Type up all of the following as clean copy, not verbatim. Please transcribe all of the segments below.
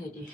Ready.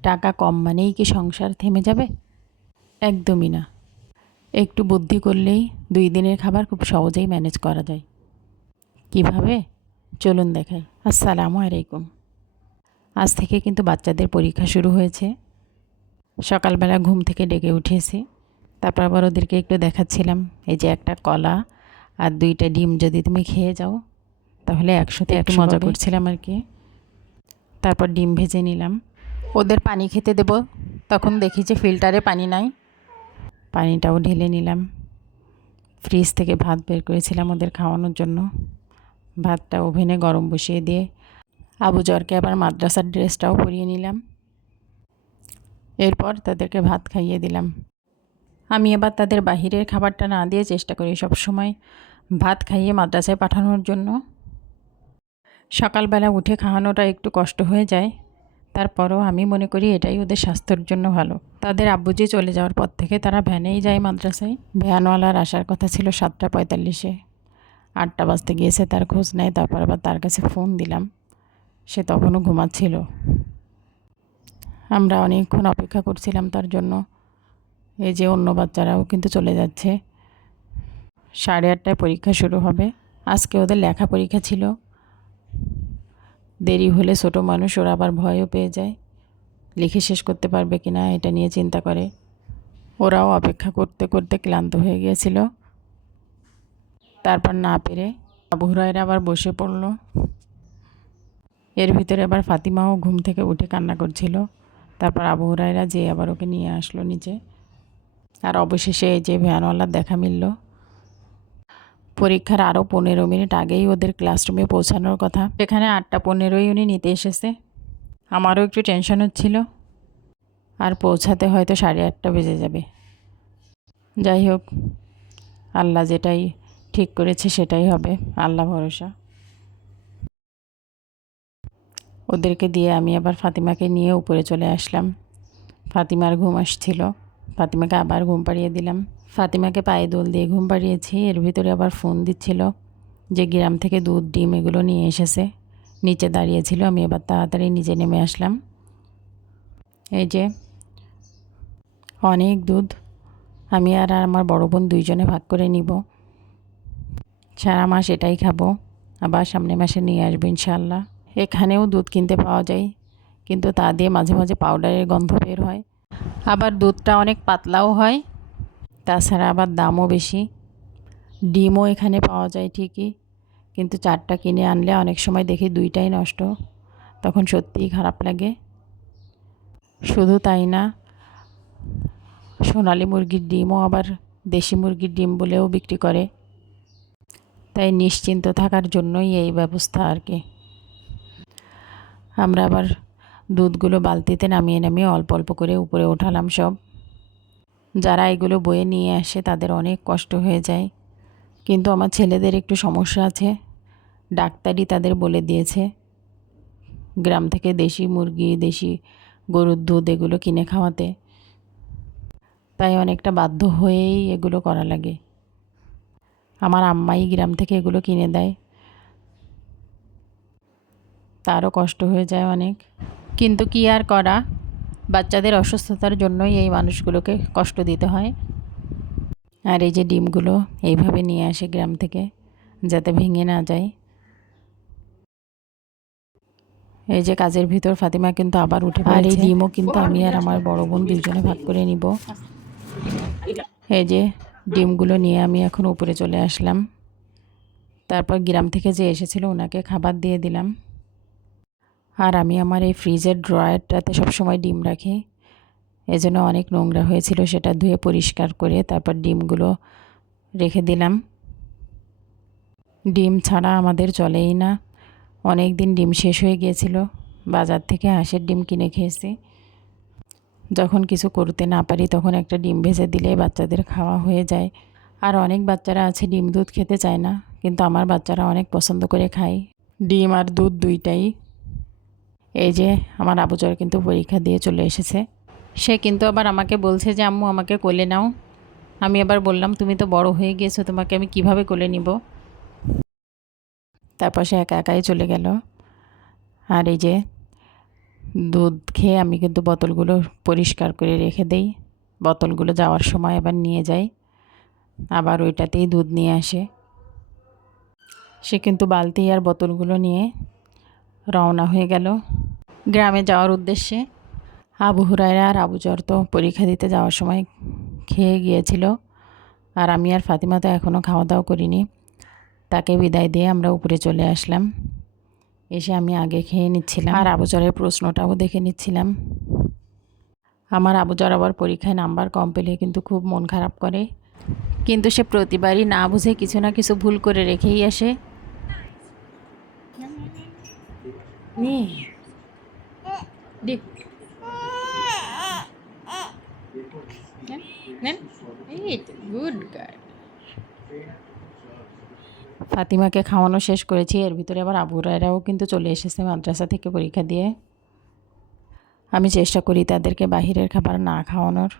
টাকা কম মানেই কি সংসার থেমে যাবে? একদমই না। একটু বুদ্ধি করলেই 2 দিনের খাবার খুব সহজেই ম্যানেজ করা যায়। কিভাবে? চলুন দেখাই। আসসালামু আলাইকুম। আজ থেকে কিন্তু বাচ্চাদের পরীক্ষা শুরু হয়েছে। সকালবেলা ঘুম থেকে ডেকে উঠেছি। তারপর আবার ওদেরকে একটু দেখাচ্ছিলাম, এই যে একটা কলা আর 2টা ডিম যদি তুমি খেয়ে যাও তাহলে 100তে একটু মজা করছিলাম আর কি। তারপর ডিম ভেজে নিলাম। ওদের পানি খেতে দেব, তখন দেখি যে ফিল্টারে পানি নাই। পানিটাও ঢেলে নিলাম। ফ্রিজ থেকে ভাত বের করেছিলাম ওদের খাওয়ানোর জন্য। ভাতটা ওভেনে গরম বসিয়ে দিয়ে আবু জরকে আবার মাদ্রাসার ড্রেসটাও পরিয়ে নিলাম। এরপর তাদেরকে ভাত খাইয়ে দিলাম। আমি এবার তাদের বাহিরের খাবারটা না দিয়ে চেষ্টা করি সব সময় ভাত খাইয়ে মাদ্রাসায় পাঠানোর জন্য। সকালবেলা উঠে খাওয়ানোটা একটু কষ্ট হয়ে যায়, তারপরও আমি মনে করি এটাই ওদের স্বাস্থ্যের জন্য ভালো। তাদের আব্বুজি চলে যাওয়ার পর থেকে তারা ভ্যানেই যায় মাদ্রাসায়। ভ্যানওয়ালার আসার কথা ছিল 7:45-এ, 8টা বাজতে গিয়েছে, তার খোঁজ নেয়। তারপর আবার তার কাছে ফোন দিলাম, সে তখনও ঘুমাচ্ছিল। আমরা অনেকক্ষণ অপেক্ষা করছিলাম তার জন্য। এই যে অন্য বাচ্চারাও কিন্তু চলে যাচ্ছে। 8:30টায় পরীক্ষা শুরু হবে। আজকে ওদের লেখা পরীক্ষা ছিল। দেরি হলে ছোটো মানুষ ওরা আবার ভয়ও পেয়ে যায়, লিখে শেষ করতে পারবে কি না এটা নিয়ে চিন্তা করে। ওরাও অপেক্ষা করতে করতে ক্লান্ত হয়ে গিয়েছিল। তারপর না পেরে আবু হুরায়রা আবার বসে পড়ল। এর ভিতরে আবার ফাতিমাও ঘুম থেকে উঠে কান্না করছিল। তারপর আবু হুরায়রা যে আবার ওকে নিয়ে আসলো নিচে। আর অবশেষে এই যে ভ্যানওয়ালার দেখা মিলল। পরীক্ষার আরও 15 মিনিট আগেই ওদের ক্লাসরুমে পৌঁছানোর কথা, এখানে 8:15-ই উনি নিতে এসেছে। আমারও একটু টেনশন হচ্ছিল, আর পৌঁছাতে হয়তো 8:30 বেজে যাবে। যাই হোক, আল্লাহ যেটাই ঠিক করেছে সেটাই হবে, আল্লাহ ভরসা। ওদেরকে দিয়ে আমি আবার ফাতিমাকে নিয়ে উপরে চলে আসলাম। ফাতিমার ঘুম আসছিল, ফাতিমাকে আবার ঘুম পাড়িয়ে দিলাম। ফাতিমাকে পায়ে দোল দিয়ে ঘুম পাড়িয়েছি। এর ভিতরে আবার ফোন দিচ্ছিল যে গ্রাম থেকে দুধ ডিম এগুলো নিয়ে এসেছে। নিচে দাঁড়িয়েছিল, আমি এবার তাড়াতাড়ি নিচে নেমে আসলাম। এই যে অনেক দুধ, আমি আর আমার বড় বোন 2জনে ভাগ করে নিব। সারা মাস এটাই খাবো, আবার সামনের মাসে নিয়ে আসবো ইনশাআল্লাহ। এখানেও দুধ কিনতে পাওয়া যায়, কিন্তু তা দিয়ে মাঝে মাঝে পাউডারের গন্ধ বের হয়। আবার দুধটা অনেক পাতলাও হয়, তাছাড়া আবার দামও বেশি। ডিমও এখানে পাওয়া যায় ঠিকই, কিন্তু 4টা কিনে আনলে অনেক সময় দেখি 2টাই নষ্ট, তখন সত্যিই খারাপ লাগে। শুধু তাই না, সোনালি মুরগির ডিমও আবার দেশি মুরগির ডিম বলেও বিক্রি করে। তাই নিশ্চিন্ত থাকার জন্যই এই ব্যবস্থা আর কি। আমরা আবার দুধগুলো বালতিতে নামিয়ে নামিয়ে অল্প অল্প করে উপরে ওঠালাম সব। যারা এগুলো বয়ে নিয়ে আসে তাদের অনেক কষ্ট হয়ে যায়, কিন্তু আমার ছেলেদের একটু সমস্যা আছে। ডাক্তারই তাদের বলে দিয়েছে গ্রাম থেকে দেশি মুরগি, দেশি গরুর দুধ এগুলো কিনে খাওয়াতে। তাই অনেকটা বাধ্য হয়েই এগুলো করা লাগে। আমার আম্মাই গ্রাম থেকে এগুলো কিনে দেয়, তারও কষ্ট হয়ে যায় অনেক, কিন্তু কি আর করা, বাচ্চাদের অসুস্থতার জন্যই এই মানুষগুলোকে কষ্ট দিতে হয়। আর এই যে ডিমগুলো এইভাবে নিয়ে আসে গ্রাম থেকে, যাতে ভেঙে না যায়। এই যে কাজের ভিতর ফাতিমা কিন্তু আবার উঠে পড়েছে। আর এই ডিমও কিন্তু আমি আর আমার বড় বোন 2জনে ভাগ করে নিব। এই যে ডিমগুলো নিয়ে আমি এখন উপরে চলে আসলাম। তারপর গ্রাম থেকে যে এসেছিল ওনাকে খাবার দিয়ে দিলাম। আর আমি আমার এই ফ্রিজের ড্রয়ারটাতে সবসময় ডিম রাখি, এজন্য অনেক নোংরা হয়েছিল, সেটা ধুয়ে পরিষ্কার করে তারপর ডিমগুলো রেখে দিলাম। ডিম ছাড়া আমাদের চলেই না। অনেক দিন ডিম শেষ হয়ে গিয়েছিল, বাজার থেকে হাঁসের ডিম কিনে খেয়েছি। যখন কিছু করতে না পারি তখন একটা ডিম ভেজে দিলে বাচ্চাদের খাওয়া হয়ে যায়। আর অনেক বাচ্চারা আছে ডিম দুধ খেতে চায় না, কিন্তু আমার বাচ্চারা অনেক পছন্দ করে খায় ডিম আর দুধ 2টাই। এই যে আমার আবুজর কিন্তু পরীক্ষা দিয়ে চলে এসেছে। সে কিন্তু আবার আমাকে বলছে যে আম্মু আমাকে কোলে নাও। আমি আবার বললাম তুমি তো বড় হয়ে গিয়েছো, তোমাকে আমি কিভাবে কোলে নিব। তারপর সে একা একাই চলে গেল। আর এই যে দুধ খেয়ে আমি কিন্তু বোতলগুলো পরিষ্কার করে রেখে দেই। বোতলগুলো যাওয়ার সময় আবার নিয়ে যাই, আবার ওইটাতেই দুধ নিয়ে আসে। সে কিন্তু বালতি আর বোতলগুলো নিয়ে রওনা হয়ে গেল গ্রামে যাওয়ার উদ্দেশ্যে। আবু হুরায়রা আর আবুজর তো পরীক্ষা দিতে যাওয়ার সময় খেয়ে গিয়েছিল, আর আমি আর ফাতিমা তো এখনও খাওয়া দাওয়া করিনি। তাকে বিদায় দিয়ে আমরা উপরে চলে আসলাম। এসে আমি আগে খেয়ে নিচ্ছিলাম আর আবুজরের প্রশ্নটাও দেখে নিচ্ছিলাম। আমার আবুজর আবার পরীক্ষায় নাম্বার কম পেলে কিন্তু খুব মন খারাপ করে, কিন্তু সে প্রতিবারই না বুঝে কিছু না কিছু ভুল করে রেখেই আসে। Good girl. ফাতিমাকে খাওয়ানো শেষ করেছি, এর ভিতরে আবার আবু হুরায়রাও কিন্তু চলে এসেছে মাদ্রাসা থেকে পরীক্ষা দিয়ে। আমি চেষ্টা করি তাদেরকে বাহিরের খাবার না খাওয়ানোর,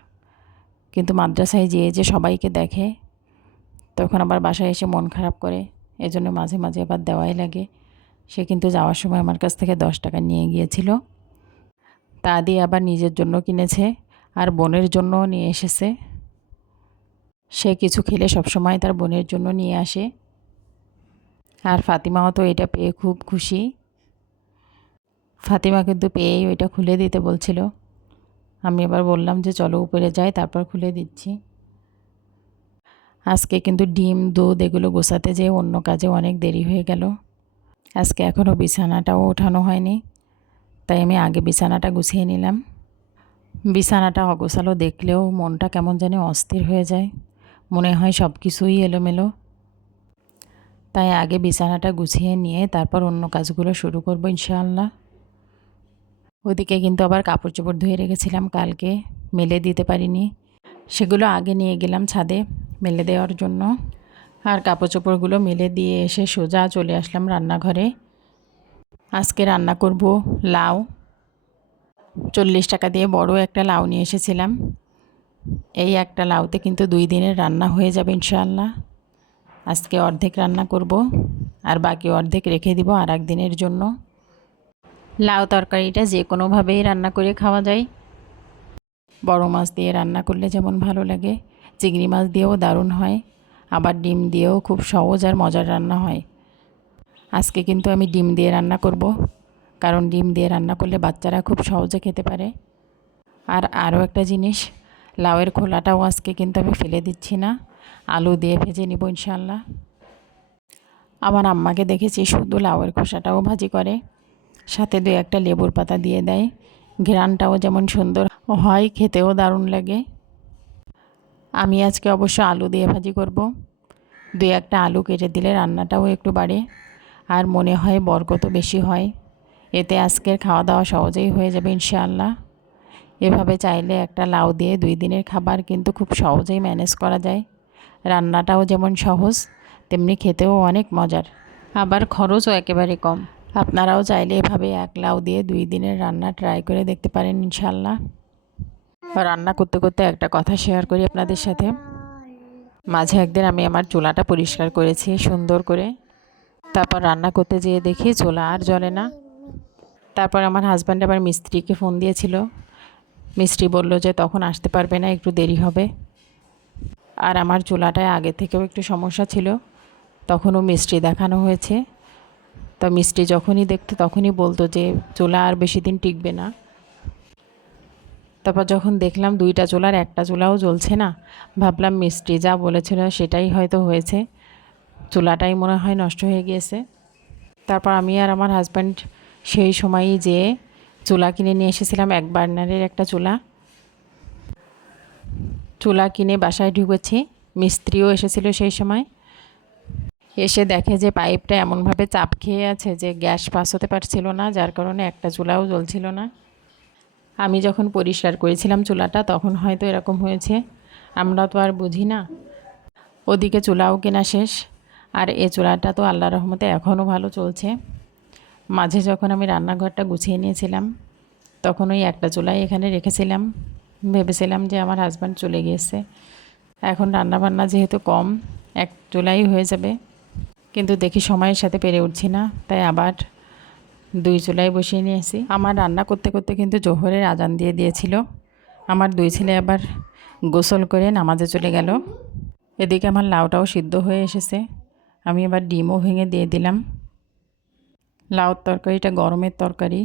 কিন্তু মাদ্রাসায় যেয়ে যে সবাইকে দেখে তখন আবার বাসায় এসে মন খারাপ করে, এজন্য মাঝে মাঝে আবার দেওয়াই লাগে। সে কিন্তু যাওয়ার সময় আমার কাছ থেকে 10 টাকা নিয়ে গিয়েছিল, তা দিয়ে আবার নিজের জন্য কিনেছে আর বোনের জন্যও নিয়ে এসেছে। সে কিছু খেলে সবসময় তার বোনের জন্য নিয়ে আসে, আর ফাতিমাও তো এটা পেয়ে খুব খুশি। ফাতিমা কিন্তু পেয়েই ওইটা খুলে দিতে বলছিল। আমি এবার বললাম যে চলো উপরে যাই, তারপর খুলে দিচ্ছি। আজকে কিন্তু ডিম দুধ এগুলো গোছাতে যেয়ে অন্য কাজে অনেক দেরি হয়ে গেল। আজকে এখনও বিছানাটাও ওঠানো হয়নি, তাই আমি আগে বিছানাটা গুছিয়ে নিলাম। বিছানাটা অগোছালো দেখলেও মনটা কেমন জানি অস্থির হয়ে যায়, মনে হয় সব কিছুই এলোমেলো। তাই আগে বিছানাটা গুছিয়ে নিয়ে তারপর অন্য কাজগুলো শুরু করব ইনশাআল্লাহ। ওদিকে কিন্তু আবার কাপড় চোপড় ধুয়ে রেখেছিলাম, কালকে মেলে দিতে পারিনি, সেগুলো আগে নিয়ে গেলাম ছাদে মেলে দেওয়ার জন্য। আর কাপড় চোপড়গুলো মেলে দিয়ে এসে সোজা চলে আসলাম রান্নাঘরে। আজকে রান্না করব লাউ। 40 টাকা দিয়ে বড় একটা লাউ নিয়ে এসেছিলাম। এই একটা লাউতে কিন্তু 2 দিনের রান্না হয়ে যাবে ইনশাআল্লাহ। আজকে অর্ধেক রান্না করব আর বাকি অর্ধেক রেখে দিব আর একদিনের জন্য। লাউ তরকারিটা যে কোনোভাবেই রান্না করে খাওয়া যায়। বড় মাছ দিয়ে রান্না করলে যেমন ভালো লাগে, চিংড়ি মাছ দিয়েও দারুণ হয়, আবার ডিম দিয়েও খুব সহজ আর মজার রান্না হয়। আজকে কিন্তু আমি ডিম দিয়ে রান্না করব, কারণ ডিম দিয়ে রান্না করলে বাচ্চারা খুব সহজে খেতে পারে। আর আরও একটা জিনিস, লাউয়ের খোলাটাও আজকে কিন্তু আমি ফেলে দিচ্ছি না, আলু দিয়ে ভেজে নিব ইনশাআল্লাহ। আমার আম্মাকে দেখেছি শুধু লাউয়ের খোসাটাও ভাজি করে, সাথে 2-1টা লেবুর পাতা দিয়ে দেয়। ঘ্রাণটাও যেমন সুন্দর হয়, খেতেও দারুণ লাগে। আমি আজকে অবশ্য আলু দিয়ে ভাজি করব। 2-1টা আলু কেটে দিলে রান্নাটাও একটু বাড়ে আর মনে হয় বরকতও বেশি হয়। এতে আজকের খাওয়া দাওয়া সহজেই হয়ে যাবে ইনশাআল্লাহ। এভাবে চাইলে একটা লাউ দিয়ে 2 দিনের খাবার কিন্তু খুব সহজেই ম্যানেজ করা যায়। রান্নাটাও যেমন সহজ, তেমনি খেতেও অনেক মজার, আবার খরচও একেবারে কম। আপনারাও চাইলে এভাবে এক লাউ দিয়ে 2 দিনের রান্না ট্রাই করে দেখতে পারেন ইনশাআল্লাহ। রান্না করতে করতে একটা কথা শেয়ার করি আপনাদের সাথে। মাঝে একদিন আমি আমার চুলাটা পরিষ্কার করেছি সুন্দর করে, তারপর রান্না করতে যেয়ে দেখি চুলা আর জ্বলে না। তারপর আমার হাজব্যান্ড আবার মিস্ত্রিকে ফোন দিয়েছিল। মিস্ত্রি বলল যে তখন আসতে পারবে না, একটু দেরি হবে। আর আমার চুলাটায় আগে থেকেও একটু সমস্যা ছিল, তখনও মিস্ত্রি দেখানো হয়েছে। তো মিস্ত্রি যখনই দেখতো তখনই বলতো যে চুলা আর বেশি দিন টিকবে না। তারপর যখন দেখলাম 2টা চুলার একটা চুলাও জ্বলছে না, ভাবলাম মিস্ত্রি যা বলেছিল সেটাই হয়তো হয়েছে, চুলাটাই মনে হয় নষ্ট হয়ে গিয়েছে। তারপর আমি আর আমার হাজব্যান্ড সেই সময়ই যেয়ে চুলা কিনে নিয়ে এসেছিলাম, 1 বার্নারের একটা চুলা কিনে বাসায় ঢুকেছি। মিস্ত্রিও এসেছিল সেই সময়। এসে দেখে যে পাইপটা এমনভাবে চাপ খেয়ে আছে যে গ্যাস পাস হতে পারছিল না, যার কারণে একটা চুলাও জ্বলছিল না। আমি যখন পরিষ্কার করেছিলাম চুলাটা তখন হয়তো এরকম হয়েছে, আমরা তো আর বুঝি না। ওদিকে চুলাও কেনা শেষ, আর এ চুলাটা তো আল্লাহর রহমতে এখনও ভালো চলছে। মাঝে যখন আমি রান্নাঘরটা গুছিয়ে নিয়েছিলাম তখন ওই একটা চুলাই এখানে রেখেছিলাম, ভেবেছিলাম যে আমার হাজব্যান্ড চলে গিয়েছে, এখন রান্নাবান্না যেহেতু কম এক চুলাই হয়ে যাবে, কিন্তু দেখি সময়ের সাথে পেরে উঠছি না, তাই আবার 2 চুলাই বসিয়ে নিয়েছি। আমার রান্না করতে করতে কিন্তু জোহরের আজান দিয়ে দিয়েছিল। আমার 2 ছেলে আবার গোসল করে নামাজে চলে গেল। এদিকে আমার লাউটাও সিদ্ধ হয়ে এসেছে, আমি এবার ডিমও ভেঙে দিয়ে দিলাম। লাউর তরকারিটা গরমের তরকারি,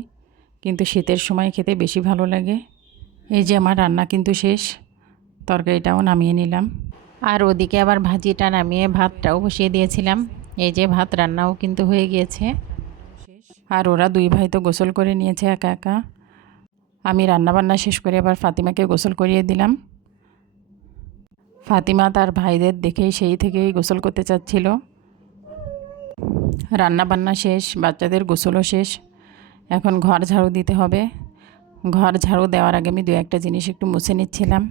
কিন্তু শীতের সময় খেতে বেশি ভালো লাগে। এই যে আমার রান্না কিন্তু শেষ, তরকারিটাও নামিয়ে নিলাম। আর ওদিকে আবার ভাজিটা নামিয়ে ভাতটাও বসিয়ে দিয়েছিলাম। এই যে ভাত রান্নাও কিন্তু হয়ে গিয়েছে। আর ওরা 2 ভাই তো গোসল করে নিয়েছে একা একা। আমি রান্নাবান্না শেষ করে আবার ফাতিমাকে গোসল করিয়ে দিলাম। ফাতিমা তার ভাইদের দেখেই সেই থেকেই গোসল করতে চাচ্ছিল। রান্নাবান্না শেষ, বাচ্চাদের গোসলও শেষ, এখন ঘর ঝাড়ু দিতে হবে। ঘর ঝাড়ু দেওয়ার আগে আমি 2-1টা জিনিস একটু মুছে নিচ্ছিলাম।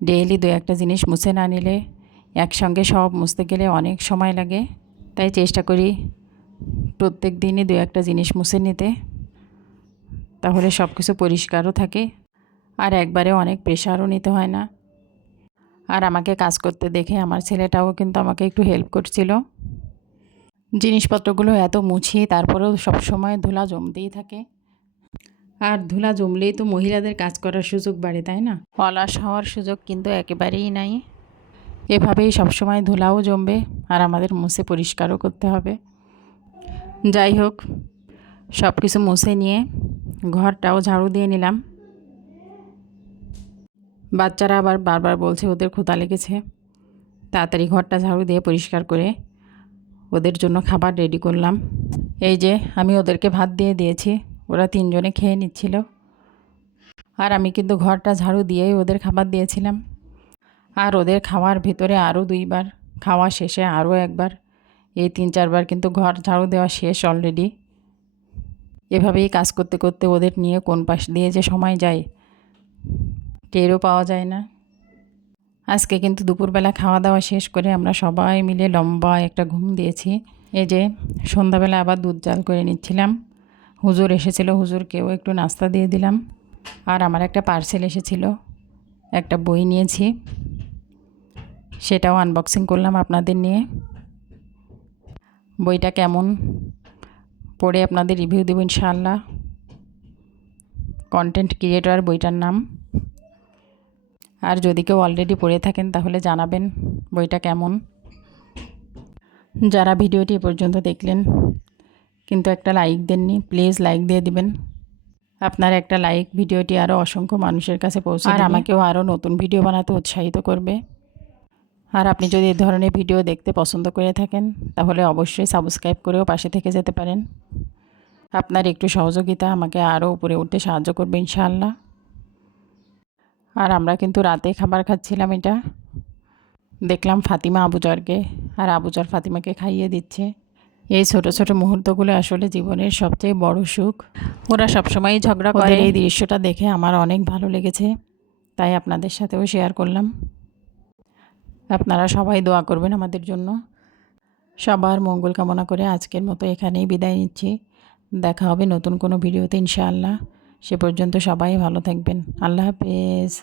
ডেইলি 2-1টা জিনিস মুছে না নিলে একসঙ্গে সব মুছতে গেলে অনেক সময় লাগে, তাই চেষ্টা করি প্রত্যেক দিনই 2-1টা জিনিস মুছে নিতে, তাহলে সব কিছু পরিষ্কারও থাকে আর একবারে অনেক প্রেশারও নিতে হয় না। আর আমাকে কাজ করতে দেখে আমার ছেলেটাও কিন্তু আমাকে একটু হেল্প করছিল। জিনিসপত্রগুলো এত মুছি, তারপরেও সবসময় ধুলা জমতেই থাকে, আর ধুলা জমলেই তো মহিলাদের কাজ করার সুযোগ বাড়ে, তাই না? অলস হওয়ার সুযোগ কিন্তু একেবারেই নাই। এভাবেই সবসময় ধুলাও জমবে আর আমাদের মুছে পরিষ্কারও করতে হবে। যাই হোক, সব কিছু মুছে নিয়ে ঘরটাও ঝাড়ু দিয়ে নিলাম। বাচ্চারা আবার বারবার বলছে ওদের ক্ষুধা লেগেছে, তাড়াতাড়ি ঘরটা ঝাড়ু দিয়ে পরিষ্কার করে ওদের জন্য খাবার রেডি করলাম। এই যে আমি ওদেরকে ভাত দিয়ে দিয়েছি, ওরা 3 জনে খেয়ে নিচ্ছিল। আর আমি কিন্তু ঘরটা ঝাড়ু দিয়েই ওদের খাবার দিয়েছিলাম। আর ওদের খাওয়ার ভিতরে আরও 2 বার, খাওয়া শেষে আরও 1 বার, এই 3-4 বার কিন্তু ঘর ঝাড়ু দেওয়া শেষ অলরেডি। এভাবেই কাজ করতে করতে ওদের নিয়ে কোন পাশ দিয়ে যে সময় যায় টেরও পাওয়া যায় না। আজকে কিন্তু দুপুরবেলা খাওয়া দাওয়া শেষ করে আমরা সবাই মিলে লম্বা একটা ঘুম দিয়েছি। এই যে সন্ধ্যাবেলা আবার দুধ জাল করে নিচ্ছিলাম। হুজুর এসেছিল, হুজুরকেও একটু নাস্তা দিয়ে দিলাম। আর আমার একটা পার্সেল এসেছিল, একটা বই নিয়েছি, সেটাও আনবক্সিং করলাম আপনাদের নিয়ে। বইটা কেমন পড়ে আপনাদের রিভিউ দেব ইনশাআল্লাহ। কন্টেন্ট ক্রিয়েটর বইটার নাম। আর যদি কেউ অলরেডি পড়ে থাকেন তাহলে জানাবেন বইটা কেমন। যারা ভিডিওটি এ পর্যন্ত দেখলেন কিন্তু একটা লাইক দেননি, প্লিজ লাইক দিয়ে দিবেন। আপনার একটা লাইক ভিডিওটি আরও অসংখ্য মানুষের কাছে পৌঁছে দেবে আর আমাকেও আরও নতুন ভিডিও বানাতে উৎসাহিত করবে। আর আপনি যদি এই ধরনের ভিডিও দেখতে পছন্দ করে থাকেন তাহলে অবশ্যই সাবস্ক্রাইব করেও পাশে থেকে যেতে পারেন। আপনার একটু সহযোগিতা আমাকে আরও উপরে উঠতে সাহায্য করবে ইনশাআল্লাহ। আর আমরা কিন্তু রাতে খাবার খাচ্ছিলাম, এটা দেখলাম ফাতিমা আবুজরকে, আর আবুজর ফাতিমাকে খাইয়ে দিচ্ছে। এই ছোট ছোট মুহূর্তগুলো আসলে জীবনের সবচেয়ে বড় সুখ। ওরা সবসময়ই ঝগড়া করে, এই দৃশ্যটা দেখে আমার অনেক ভালো লেগেছে, তাই আপনাদের সাথেও শেয়ার করলাম। আপনারা সবাই দোয়া করবেন আমাদের জন্য। সবার মঙ্গল কামনা করে আজকের মতো এখানেই বিদায় নিচ্ছি। দেখা হবে নতুন কোনো ভিডিওতে ইনশাআল্লাহ। সে পর্যন্ত সবাই ভালো থাকবেন। আল্লাহ হাফেজ।